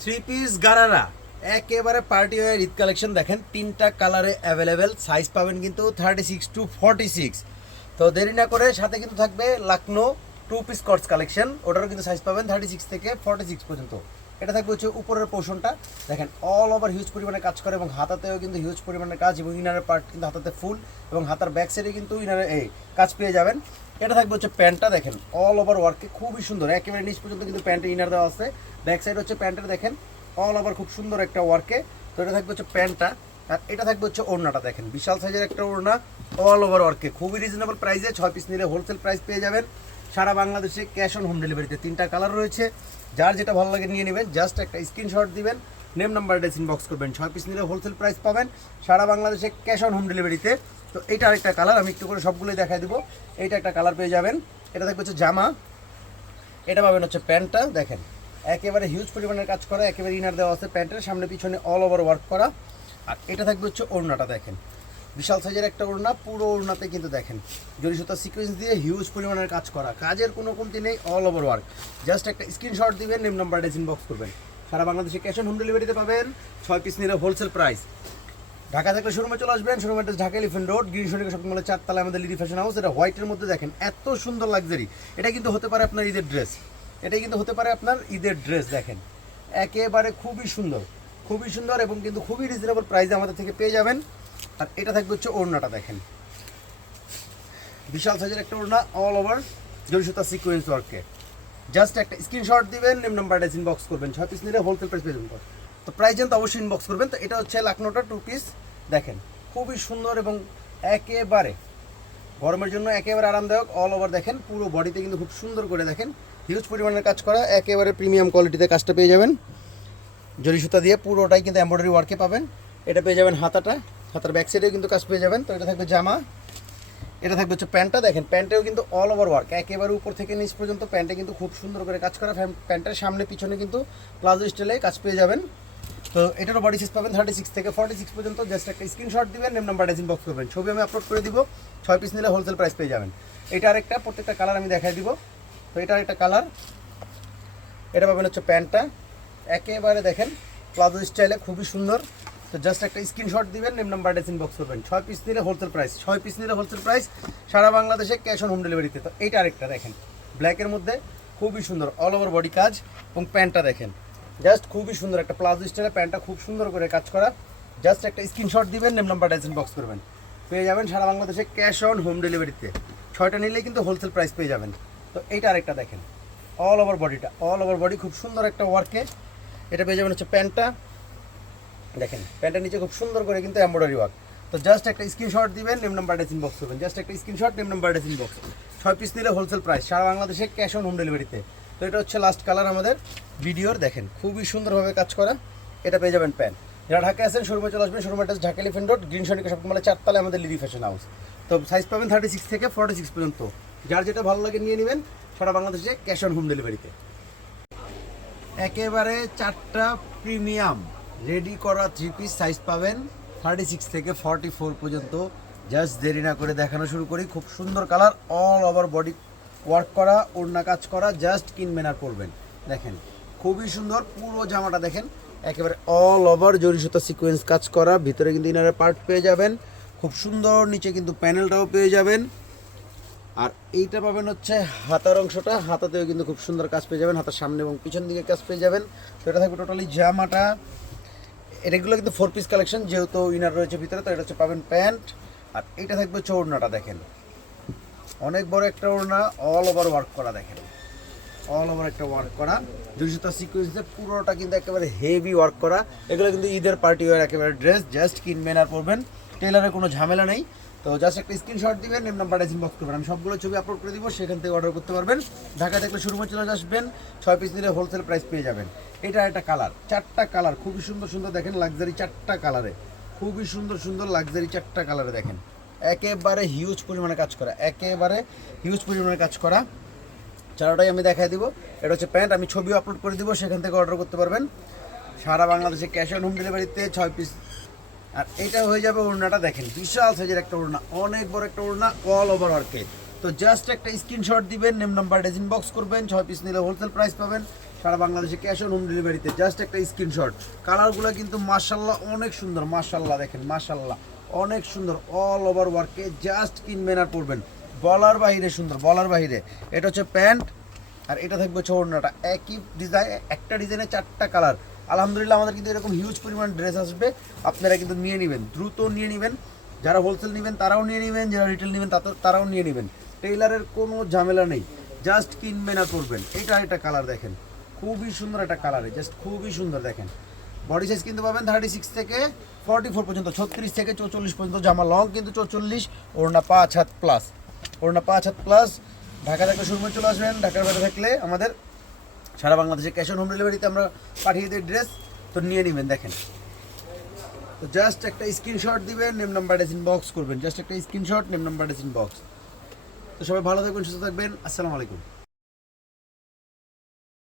Three piece gharara একেবারে party wear Eid collection দেখেন, তিনটা কালারে অ্যাভেলেবেল, সাইজ পাবেন কিন্তু 36 to 46। তো দেরি না করে সাথে কিন্তু থাকবে লাকনো টু পিস কটস কালেকশন, ওটারও কিন্তু সাইজ পাবেন 36 থেকে 46 পর্যন্ত। এটা থাকবে হচ্ছে উপরের পোর্শনটা দেখেন, অল ওভার হিউজ পরিমাণে কাজ করে এবং হাতাতেও কিন্তু হিউজ পরিমাণে কাজ, এবং ইনারের পার্ট কিন্তু হাতাতে ফুল এবং হাতার ব্যাক সাইডে কিন্তু ইনারের এই কাজ পেয়ে যাবেন। এটা থাকবে হচ্ছে প্যান্টটা দেখেন, অল ওভার ওয়ার্কে খুবই সুন্দর, একেবারে নিচ পর্যন্ত কিন্তু প্যান্টে ইনার দেওয়া আছে। ব্যাক সাইড হচ্ছে প্যান্টের দেখেন অল ওভার খুব সুন্দর একটা ওয়ার্কে। তো এটা থাকবে হচ্ছে প্যান্টটা, আর এটা থাকবে হচ্ছে ওড়নাটা দেখেন, বিশাল সাইজের একটা ওড়না অল ওভার ওয়ার্কে, খুবই রিজনেবল প্রাইসে 6 পিস নিলে হোলসেল প্রাইস পেয়ে যাবেন সারা বাংলাদেশে, ক্যাশ অন হোম ডেলিভারিতে। তিনটা কালার রয়েছে, যার যেটা ভালো লাগে নিয়ে নেবেন, জাস্ট একটা স্ক্রিনশট দিবেন, নেম নাম্বার অ্যাড্রেস ইনবক্স করবেন, 6 পিস নিলে হোলসেল প্রাইস পাবেন সারা বাংলাদেশে ক্যাশ অন হোম ডেলিভারিতে। তো এইটা আরেকটা কালার, আমি একটু করে সবগুলোই দেখাই দেবো। এইটা একটা কালার পেয়ে যাবেন, এটা থাকবে হচ্ছে জামা, এটা পাবেন হচ্ছে প্যান্টটা দেখেন, একেবারে হিউজ পরিমাণের কাজ করা, একেবারে ইনার দেওয়া আছে প্যান্টের সামনে পিছনে অল ওভার ওয়ার্ক করা। আর এটা থাকবে হচ্ছে ওড়নাটা দেখেন, বিশাল সাইজের একটা ওড়না, পুরো ওড়নাতে কিন্তু দেখেন জরি সুতা সিকোয়েন্স দিয়ে হিউজ পরিমাণের কাজ করা, কাজের কোনো কমতি নেই, অল ওভার ওয়ার্ক। জাস্ট একটা স্ক্রিনশট দিবেন, নেম নাম্বার অ্যাড্রেস ইনবক্স করবেন, সারা বাংলাদেশে ক্যাশ অন হোম ডেলিভারিতে পাবেন 6 পিস নিলে হোলসেল প্রাইস। ঢাকা থেকে শোরুমে চলে আসবেন, showroom address Dhaka Elephant Road, Green শনিকা শপিং মলের 4 তলায় আমাদের লিডি ফ্যাশন হাউস। এটা হোয়াইটের মধ্যে দেখেন এত সুন্দর লাক্সারি, এটা কিন্তু হতে পারে আপনার ঈদের ড্রেস, এটা কিন্তু হতে পারে আপনার ঈদের ড্রেস দেখেন, একেবারে খুবই সুন্দর, খুবই সুন্দর এবং কিন্তু খুবই রিজনেবল প্রাইসে আমাদের থেকে পেয়ে যাবেন। আর এটা থাকবে হচ্ছে ওড়নাটা দেখেন, বিশাল সাইজের একটা ওড়না অল ওভার জরি সুতা সিকোয়েন্স ওয়ার্কে। জাস্ট একটা স্ক্রিনশট দিবেন, নেম নাম্বার অ্যাড্রেস ইনবক্স করবেন, 6 পিস নিলে হোলসেল প্রাইস পেয়ে যাবেন। তো প্রাইস জানতে অবশ্যই ইনবক্স করবেন। তো এটা হচ্ছে লাকনোটা 2 পিস দেখেন, খুবই সুন্দর এবং একেবারে গরমের জন্য একেবারে আরামদায়ক, অল ওভার দেখেন পুরো বডিতে কিন্তু খুব সুন্দর করে দেখেন হিউজ পরিমাণের কাজ করা, একেবারে প্রিমিয়াম কোয়ালিটিতে কাজটা পেয়ে যাবেন জরি সুতা দিয়ে, পুরোটাই কিন্তু এমব্রয়ডারি ওয়ার্কে পাবেন। এটা পেয়ে যাবেন হাতাটা, হাতার ব্যাক সাইডেও কিন্তু কাজ পেয়ে যাবেন। তো এটা থাকবে জামা, এটা থাকবে হচ্ছে প্যান্টটা দেখেন, প্যান্টেও কিন্তু অল ওভার ওয়ার্ক, একেবারে উপর থেকে নিচ পর্যন্ত প্যান্টে কিন্তু খুব সুন্দর করে কাজ করা, প্যান্টের সামনে পিছনে কিন্তু প্লাজো স্টাইলে কাজ পেয়ে যাবেন। তো এটারও বডি সাইজ পাবেন 36 থেকে 46 পর্যন্ত। জাস্ট একটা স্ক্রিনশট দিবেন, নেম নাম্বার অ্যাড্রেস ইনবক্স করবেন, ছবি আমি আপলোড করে দিব, 6 পিস নিলে হোলসেল প্রাইস পেয়ে যাবেন। এটা আরেকটা, প্রত্যেকটা কালার আমি দেখাই দিব। তো এটা আরেকটা কালার, এটা পাবেন হচ্ছে প্যান্টটা, একেবারে দেখেন প্লাজো স্টাইলে খুবই সুন্দর। তো জাস্ট একটা স্ক্রিনশট দিবেন, নেম নাম্বার অ্যাড্রেস ইনবক্স করবেন, 6 পিস নিলে হোলসেল প্রাইস, 6 পিস নিলে হোলসেল প্রাইস সারা বাংলাদেশে ক্যাশ অন হোম ডেলিভারিতে। তো এইটা আরেকটা দেখেন, ব্ল্যাকের মধ্যে খুবই সুন্দর অল ওভার বডি কাজ, এবং প্যান্টটা দেখেন জাস্ট খুবই সুন্দর একটা প্লাজো স্টাইলে, প্যান্টটা খুব সুন্দর করে কাজ করা। জাস্ট একটা স্ক্রিনশট দিবেন, নেম নাম্বার অ্যাড্রেস ইনবক্স করবেন, পেয়ে যাবেন সারা বাংলাদেশে ক্যাশ অন হোম ডেলিভারিতে। 6টা নিলেই কিন্তু হোলসেল প্রাইস পেয়ে যাবেন। তো এইটা আরেকটা দেখেন, অল ওভার বডিটা, অল ওভার বডি খুব সুন্দর একটা ওয়ার্কে। এটা পেয়ে যাবেন হচ্ছে প্যান্টটা দেখেন, প্যান্টের নিচে খুব সুন্দর করে কিন্তু এমব্রয়ডারি ওয়ার্ক। তো জাস্ট একটা স্ক্রিনশট দিবেন, নেম নাম্বার অ্যাড্রেস ইনবক্স করবেন, জাস্ট একটা screenshot, name number address inbox. 6 piece নিলে হোলসেল প্রাইস সারা বাংলাদেশে ক্যাশ অন হোম ডেলিভারিতে। তো এটা হচ্ছে লাস্ট কালার আমাদের ভিডিওর, দেখেন খুবই সুন্দরভাবে কাজ করা। এটা পেয়ে যাবেন প্যান্ট। যারা ঢাকা আছেন শোরুমে চলে আসবেন, showroom address Dhaka Elephant Road, Green শনিকা শপিং মলের 4 তলায় আমাদের লিডি ফ্যাশন হাউস। তো সাইজ পাবেন 36 থেকে 46 পর্যন্ত, যার যেটা ভালো লাগে নিয়ে নেবেন সারা বাংলাদেশে ক্যাশ অন হোম ডেলিভারিতে। একেবারে 4টা প্রিমিয়াম রেডি করা 3 পিস সাইজ পাবেন 36 থেকে 44 পর্যন্ত। জাস্ট দেরি না করে দেখানো শুরু করি। খুব সুন্দর colour, all over body work করা, ওড়না কাজ করা, জাস্ট কিনবেন আর পরবেন। দেখেন খুবই সুন্দর পুরো জামাটা দেখেন, একেবারে অল ওভার জরি সুতা সিকোয়েন্স কাজ করা, ভিতরে কিন্তু ইনারের পার্ট পেয়ে যাবেন খুব সুন্দর, নিচে কিন্তু প্যানেলটাও পেয়ে যাবেন। আর এইটা পাবেন হচ্ছে হাতার অংশটা, হাতাতেও কিন্তু খুব সুন্দর কাজ পেয়ে যাবেন, হাতার সামনে এবং পিছন দিকে কাজ পেয়ে যাবেন। তো এটা থাকবে টোটালি জামাটা, এটাগুলো কিন্তু 4 পিস কালেকশন, যেহেতু ইনার রয়েছে ভিতরে। তো এটা হচ্ছে পাবেন প্যান্ট, আর এটা থাকবে হচ্ছে ওড়নাটা দেখেন, অনেক বড় একটা ওড়না, অল ওভার ওয়ার্ক করা দেখেন, অল ওভার একটা ওয়ার্ক করা জরি সুতা সিকোয়েন্সে, পুরোটা কিন্তু একেবারে হেভি ওয়ার্ক করা। এগুলো কিন্তু ঈদের পার্টি ওয়ার একেবারে ড্রেস, জাস্ট কিনবেন আর পরবেন, টেলারের কোনো ঝামেলা নেই। তো জাস্ট একটা স্ক্রিনশট দিবেন, নেম নাম্বার অ্যাড্রেস ইনবক্স করবেন, আমি সবগুলো ছবি আপলোড করে দিব, সেখান থেকে অর্ডার করতে পারবেন। ঢাকা থেকে শোরুমে চলে আসবেন, 6 পিস নিলে হোলসেল প্রাইস পেয়ে যাবেন। এটা একটা কালার, 4টা কালার খুবই সুন্দর সুন্দর দেখেন, লাক্সারি 4টা কালারে, খুবই সুন্দর সুন্দর লাক্সারি 4টা কালারে দেখেন, একেবারে হিউজ পরিমাণে কাজ করা, একেবারে হিউজ পরিমাণে কাজ করা। চারটাই আমি দেখাই দিব। এটা হচ্ছে প্যান্ট, আমি ছবিও আপলোড করে দিব, সেখান থেকে অর্ডার করতে পারবেন সারা বাংলাদেশে ক্যাশ অন হোম ডেলিভারিতে 6 পিস। আর এটা হয়ে যাবে ওড়নাটা দেখেন, বিশাল সাইজের একটা ওড়না, অনেক বড় একটা ওড়না, অল ওভার ওয়ার্কে। তো জাস্ট একটা স্ক্রিনশট দিবেন, নেম নাম্বার অ্যাড্রেস ইনবক্স করবেন, 6 পিস নিলে হোলসেল প্রাইস পাবেন সারা বাংলাদেশে ক্যাশ অন হোম ডেলিভারিতে। জাস্ট একটা স্ক্রিনশট। কালারগুলো কিন্তু মাশাল্লাহ অনেক সুন্দর, মাশাল্লাহ দেখেন মাশাল্লাহ অনেক সুন্দর, অল ওভার ওয়ার্কে। জাস্ট কিনবেন আর পরবেন, বলার বাহিরে সুন্দর, বলার বাহিরে। এটা হচ্ছে প্যান্ট আর এটা থাকবে হচ্ছে ওড়নাটা। একই ডিজাইন, একটা ডিজাইনে 4টা কালার। আলহামদুলিল্লাহ আমাদের কিন্তু এরকম হিউজ পরিমাণ ড্রেস আসবে, আপনারা কিন্তু নিয়ে নেবেন, দ্রুত নিয়ে নেবেন। যারা হোলসেল নেবেন তারাও নিয়ে নেবেন, যারা রিটেল নেবেন তারাও নিয়ে নেবেন। টেইলারের কোনো ঝামেলা নেই, জাস্ট কিনবেন আর পরবেন। এটা কালার দেখেন, খুবই সুন্দর একটা কালারে, জাস্ট খুবই সুন্দর দেখেন। বডি সাইজ কিন্তু পাবেন 36 থেকে 44 পর্যন্ত, 36 থেকে 44 পর্যন্ত জামা। লং কিন্তু 44, ওড়না 5 হাত প্লাস, ওড়না 5 হাত প্লাস। ঢাকা থেকে শোরুমে চলে আসবেন, ঢাকার বাইরে থাকলে আমাদের সারা বাংলাদেশে ক্যাশ অন হোম ডেলিভারিতে আমরা পাঠিয়ে দিই ড্রেস, তো নিয়ে নেবেন দেখেন। তো জাস্ট একটা স্ক্রিনশট দিবেন, নেম নাম্বার অ্যাড্রেস ইনবক্স করবেন, জাস্ট একটা screenshot, name number address inbox. তো সবাই ভালো থাকবেন, সুস্থ থাকবেন, আসসালামু আলাইকুম।